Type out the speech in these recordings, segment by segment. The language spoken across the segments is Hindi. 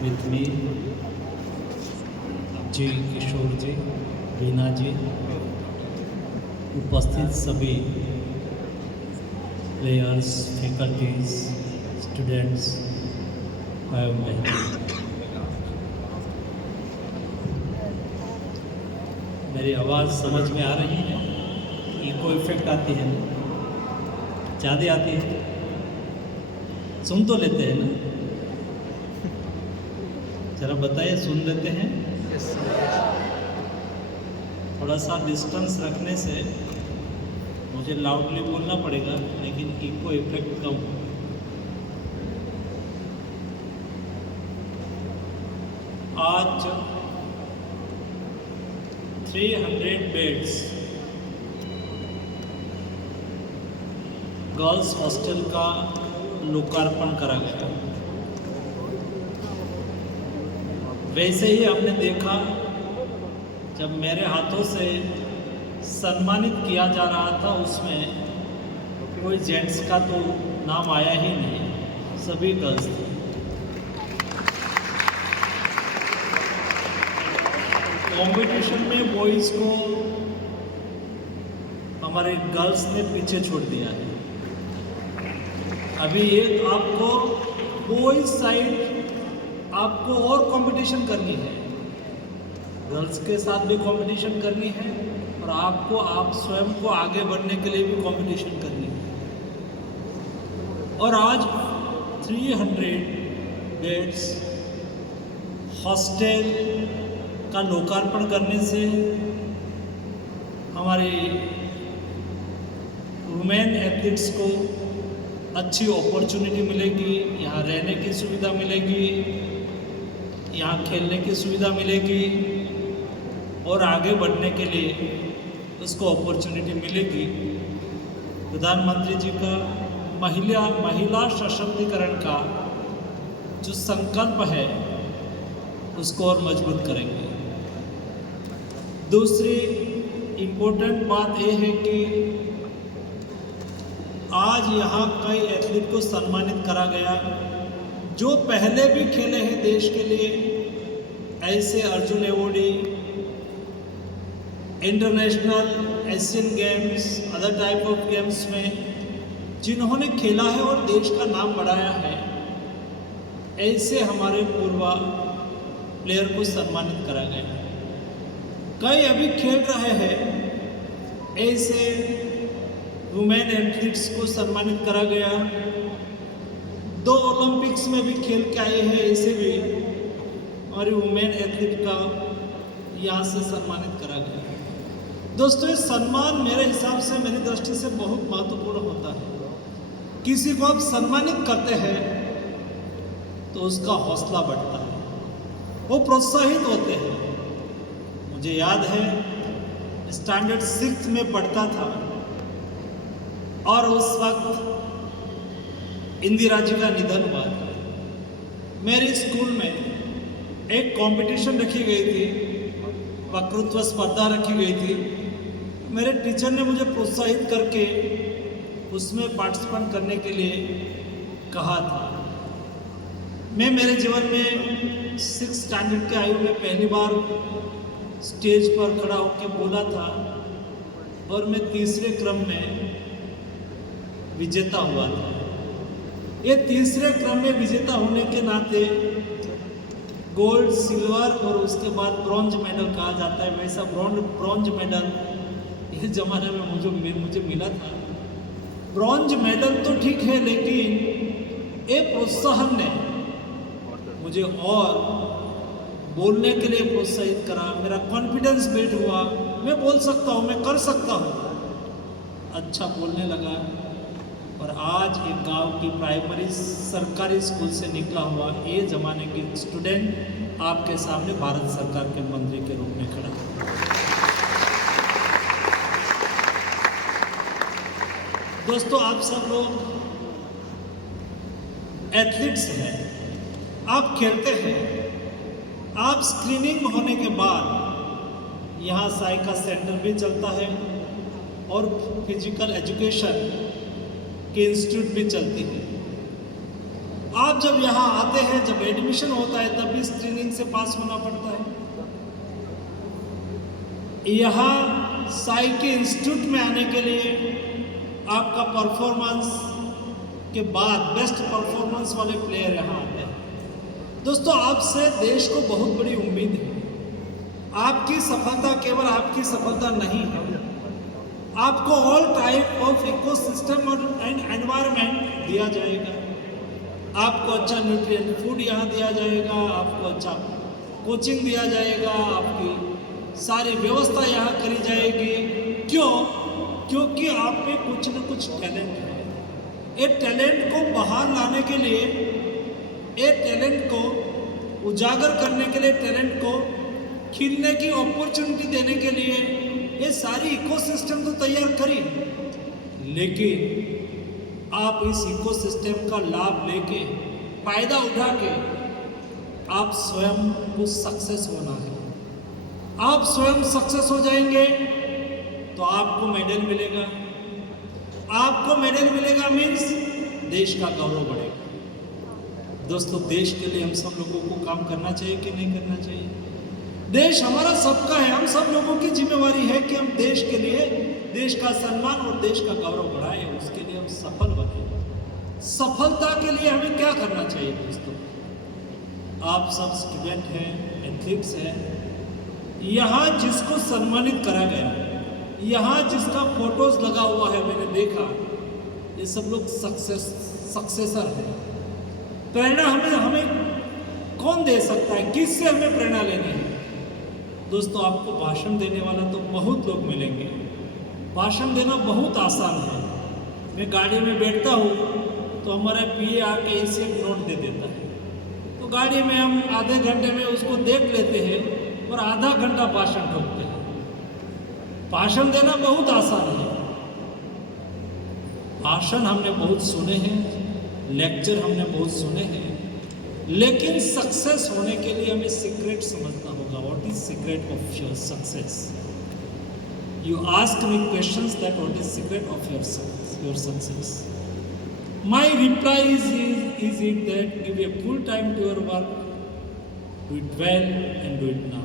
with me जी किशोर जी, रीना जी, उपस्थित सभी प्लेयर्स, फैकल्टीज, स्टूडेंट्स, भाई बहन, मेरी आवाज़ समझ में आ रही है? इको इफेक्ट आती है ना, ज़्यादा आती है, सुन तो लेते हैं ना? जरा बताइए, सुन लेते हैं? थोड़ा सा डिस्टेंस रखने से मुझे लाउडली बोलना पड़ेगा, लेकिन इको इफेक्ट कम हो। आज 300 बेड्स गर्ल्स हॉस्टल का लोकार्पण करा गया। वैसे ही आपने देखा जब मेरे हाथों से सम्मानित किया जा रहा था, उसमें कोई जेंट्स का तो नाम आया ही नहीं, सभी गर्ल्स थे। कंपटीशन में बॉयज़ को हमारे गर्ल्स ने पीछे छोड़ दिया है। अभी एक आपको बॉयज़ साइड आपको और कंपटीशन करनी है, गर्ल्स के साथ भी कंपटीशन करनी है और आपको आप स्वयं को आगे बढ़ने के लिए भी कंपटीशन करनी है। और आज 300 बेड्स हॉस्टल का लोकार्पण करने से हमारे वुमेन एथलीट्स को अच्छी अपॉर्चुनिटी मिलेगी, यहाँ रहने की सुविधा मिलेगी, यहाँ खेलने की सुविधा मिलेगी और आगे बढ़ने के लिए उसको अपॉर्चुनिटी मिलेगी। प्रधानमंत्री जी का महिला सशक्तिकरण का जो संकल्प है उसको और मजबूत करेंगे। दूसरी इम्पोर्टेंट बात यह है कि आज यहाँ कई एथलीट को सम्मानित करा गया जो पहले भी खेले हैं देश के लिए, ऐसे Arjun awardee, international, Asian games, other type of games में जिन्होंने खेला है और देश का नाम बढ़ाया है, ऐसे हमारे पूर्व प्लेयर को सम्मानित करा गया। कई अभी खेल रहे हैं, ऐसे वुमेन एथलीट्स को सम्मानित करा गया। 2 ओलंपिक्स में भी खेल के आए हैं, ऐसे भी हमारी वुमेन एथलीट का यहाँ से सम्मानित करा गया। दोस्तों, ये सम्मान मेरे हिसाब से, मेरी दृष्टि से बहुत महत्वपूर्ण होता है। किसी को आप सम्मानित करते हैं तो उसका हौसला बढ़ता है, वो प्रोत्साहित होते हैं। मुझे याद है स्टैंडर्ड 6 में पढ़ता था और उस वक्त इंदिरा जी का निधन हुआ था। मेरे स्कूल में एक कंपटीशन रखी गई थी, वक्तृत्व स्पर्धा रखी गई थी। मेरे टीचर ने मुझे प्रोत्साहित करके उसमें पार्टिसिपेट करने के लिए कहा था। मैं मेरे जीवन में 6 स्टैंडर्ड के आयु में पहली बार स्टेज पर खड़ा होकर बोला था और मैं तीसरे क्रम में विजेता हुआ था। ये तीसरे क्रम में विजेता होने के नाते गोल्ड, सिल्वर और उसके बाद ब्रॉन्ज मेडल कहा जाता है, वैसा ब्रॉन्ज मेडल ये ज़माने में मुझे मिला था। ब्रॉन्ज मेडल तो ठीक है, लेकिन ये प्रोत्साहन ने मुझे और बोलने के लिए प्रोत्साहित करा। मेरा कॉन्फिडेंस बिल्ड हुआ, मैं बोल सकता हूँ, मैं कर सकता हूँ, अच्छा बोलने लगा। और आज एक गांव की प्राइमरी सरकारी स्कूल से निकला हुआ ये ज़माने के स्टूडेंट आपके सामने भारत सरकार के मंत्री के रूप में खड़ा है। दोस्तों, आप सब लोग एथलीट्स हैं, आप खेलते हैं। आप स्क्रीनिंग होने के बाद यहाँ साइका सेंटर भी चलता है और फिजिकल एजुकेशन की इंस्टीट्यूट भी चलती है। आप जब यहाँ आते हैं, जब एडमिशन होता है, तब भी स्क्रीनिंग से पास होना पड़ता है। यहाँ साई के इंस्टीट्यूट में आने के लिए आपका परफॉर्मेंस के बाद बेस्ट परफॉर्मेंस वाले प्लेयर यहाँ आते हैं। दोस्तों, आपसे देश को बहुत बड़ी उम्मीद है। आपकी सफलता केवल आपकी सफलता नहीं है, आपको all type of ecosystem and environment दिया जाएगा। आपको अच्छा न्यूट्रिएंट फूड यहाँ दिया जाएगा, आपको अच्छा कोचिंग दिया जाएगा, आपकी सारी व्यवस्था यहाँ करी जाएगी। क्यों? क्योंकि आप में कुछ न कुछ टैलेंट है। ये टैलेंट को बाहर लाने के लिए, ये टैलेंट को उजागर करने के लिए, टैलेंट को खिलने की अपॉर्चुनिटी देने के लिए ये सारी इकोसिस्टम तो तैयार करी, लेकिन आप इस इकोसिस्टम का लाभ लेके, फायदा उठा के आप स्वयं को सक्सेस होना है। आप स्वयं सक्सेस हो जाएंगे तो आपको मेडल मिलेगा। आपको मेडल मिलेगा मीन्स देश का गौरव बढ़ेगा। दोस्तों, देश के लिए हम सब लोगों को काम करना चाहिए कि नहीं करना चाहिए? देश हमारा सबका है, हम सब लोगों की जिम्मेवारी है कि हम देश के लिए, देश का सम्मान और देश का गौरव बढ़ाएं, उसके लिए हम सफल बने। सफलता के लिए हमें क्या करना चाहिए दोस्तों? आप सब स्टूडेंट हैं, एथलीट्स हैं, यहाँ जिसको सम्मानित करा गया, यहाँ जिसका फोटोज लगा हुआ है, मैंने देखा, ये सब लोग सक्सेसर हैं। प्रेरणा हमें कौन दे सकता है? किससे हमें प्रेरणा लेनी है? दोस्तों, आपको भाषण देने वाला तो बहुत लोग मिलेंगे। भाषण देना बहुत आसान है। मैं गाड़ी में बैठता हूँ तो हमारा पीए आके इसे एक नोट दे देता है, तो गाड़ी में हम आधे घंटे में उसको देख लेते हैं और आधा घंटा भाषण ठोकते हैं। भाषण देना बहुत आसान है। भाषण हमने बहुत सुने हैं, लेक्चर हमने बहुत सुने हैं, लेकिन सक्सेस होने के लिए हमें सीक्रेट समझना होगा। What is secret of your success? You ask me questions that what is secret of your success? My reply is it that give a full time to your work, do it well and do it now.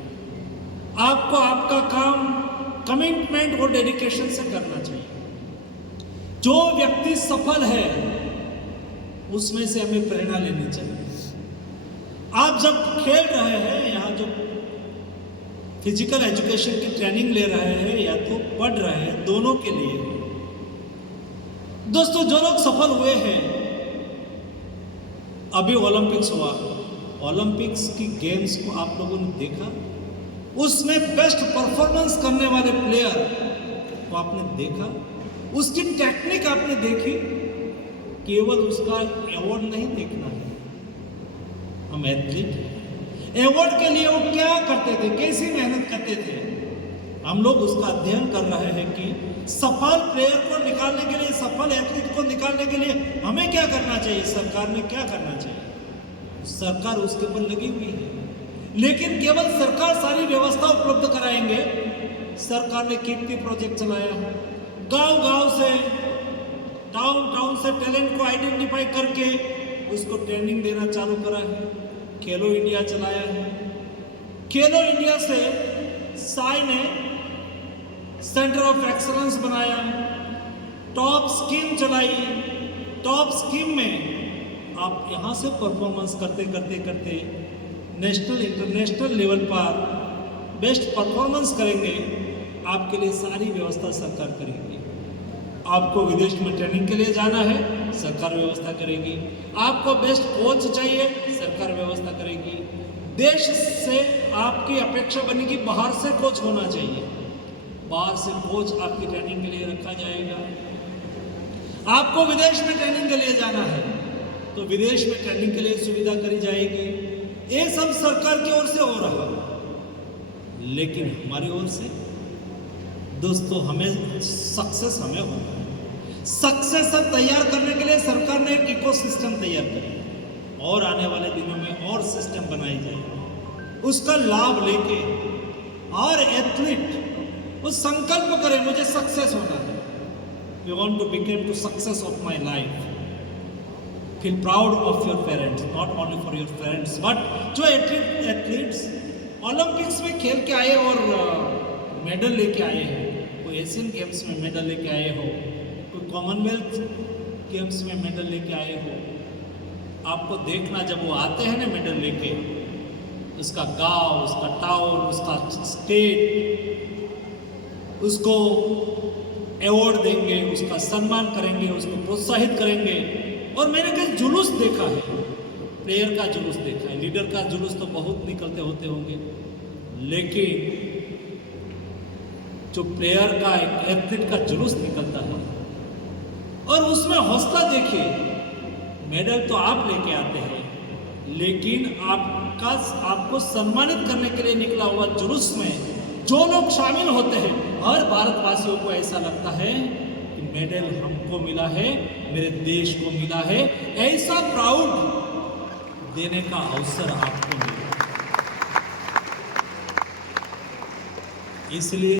आपको आपका काम कमिटमेंट और डेडिकेशन से करना चाहिए। जो व्यक्ति सफल है उसमें से हमें प्रेरणा लेनी चाहिए। आप जब खेल रहे हैं, यहाँ जो फिजिकल एजुकेशन की ट्रेनिंग ले रहे हैं या तो पढ़ रहे हैं, दोनों के लिए दोस्तों, जो लोग सफल हुए हैं, अभी ओलंपिक्स हुआ, ओलंपिक्स की गेम्स को आप लोगों ने देखा, उसमें बेस्ट परफॉर्मेंस करने वाले प्लेयर को आपने देखा, उसकी टेक्निक आपने देखी। केवल उसका अवार्ड नहीं देखना है। हम एथलीट, अवार्ड के लिए वो क्या करते थे, कैसी मेहनत करते थे, हम लोग उसका अध्ययन कर रहे हैं कि सफल प्लेयर को निकालने के लिए, सफल एथलीट को निकालने के लिए हमें क्या करना चाहिए, सरकार ने क्या करना चाहिए। सरकार उसके ऊपर लगी हुई है, लेकिन केवल सरकार सारी व्यवस्था उपलब्ध कराएंगे। सरकार ने कीर्ति प्रोजेक्ट चलाया है, गांव-गांव से, टाउन से टैलेंट को आइडेंटिफाई करके उसको ट्रेनिंग देना चालू करा है। खेलो इंडिया चलाया है। खेलो इंडिया से साई ने सेंटर ऑफ एक्सलेंस बनाया, टॉप स्कीम चलाई। टॉप स्कीम में आप यहाँ से परफॉर्मेंस करते करते नेशनल इंटरनेशनल लेवल पर बेस्ट परफॉर्मेंस करेंगे। आपके लिए सारी व्यवस्था सरकार करेगी। आपको विदेश में ट्रेनिंग के लिए जाना है, सरकार व्यवस्था करेगी। आपको बेस्ट कोच चाहिए, सरकार व्यवस्था करेगी। देश से आपकी अपेक्षा बनेगी बाहर से कोच होना चाहिए, बाहर से कोच आपकी ट्रेनिंग के लिए रखा जाएगा। आपको विदेश में ट्रेनिंग के लिए जाना है तो विदेश में ट्रेनिंग के लिए सुविधा करी जाएगी। ये सब सरकार की ओर से हो रहा है, लेकिन हमारी ओर से दोस्तों हमें सक्सेस हमें होना है। सक्सेस तैयार करने के लिए सरकार ने एक इकोसिस्टम तैयार किया और आने वाले दिनों में और सिस्टम बनाई जाएगी। उसका लाभ लेके और एथलीट वो संकल्प करे मुझे सक्सेस होना है। We want to become to success of my life. Feel proud of your parents, not only for your parents but जो एथलीट्स ओलंपिक्स में खेल के आए और मेडल लेके आए हैं, कोई एशियन गेम्स में मेडल लेके आए हो, कोई कॉमनवेल्थ गेम्स में मेडल लेके आए हो, आपको देखना जब वो आते हैं ना मेडल लेके, उसका गांव, उसका टाउन, उसका स्टेट उसको अवार्ड देंगे, उसका सम्मान करेंगे, उसको प्रोत्साहित करेंगे। और मैंने कहीं जुलूस देखा है, प्लेयर का जुलूस देखा है, लीडर का जुलूस तो बहुत निकलते होते होंगे, लेकिन जो प्लेयर का, एक एथलीट का जुलूस निकलता है और उसमें हौसला देखिए। मेडल तो आप लेके आते हैं, लेकिन आपको सम्मानित करने के लिए निकला हुआ जुलूस में जो लोग शामिल होते हैं, हर भारतवासियों को ऐसा लगता है कि मेडल हमको मिला है, मेरे देश को मिला है, ऐसा प्राउड देने का अवसर आपको मिला। इसलिए